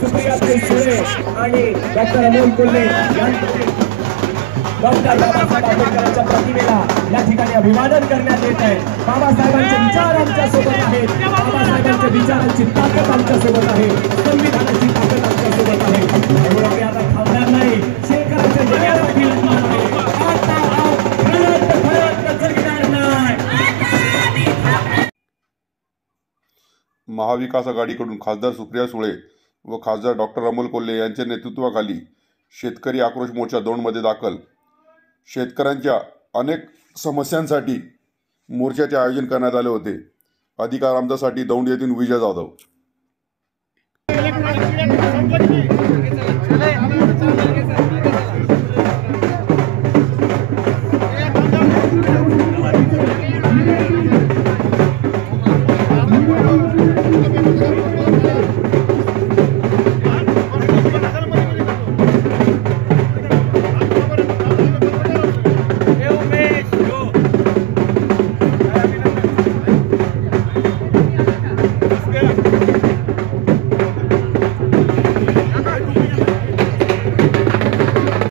सुप्रियाताई सुळे आणि doctor Amol Kolhe doctor Babasaheb आंबेडकरांच्या प्रतिमेला या ठिकाणी अभिवादन करण्यात येत आहे। बाबासाहेबांचे विचार आमच्या सोबत आहेत, बाबासाहेबांच्या विचारांची ताकद आमच्या सोबत आहे, संविधानाची ताकद आमच्या सोबत आहे। त्यामुळे आम्ही आता थांबणार नाही, शेतकऱ्यांच्या जगासाठी लढणार आहे। आता फळत जगणार नाही। महाविकास आघाडीकडून खासदार सुप्रिया सुळे व खासदार डॉक्टर अमोल कोल्हे यांच्या नेतृत्वाखाली शेतकरी आक्रोश मोर्चा दौंडमध्ये दाखल। शेतकऱ्यांच्या अनेक समस्यांसाठी मोर्चाचे आयोजन करण्यात आले होते। अधिकार आमच्यासाठी दौंड येथून विजय जाधव।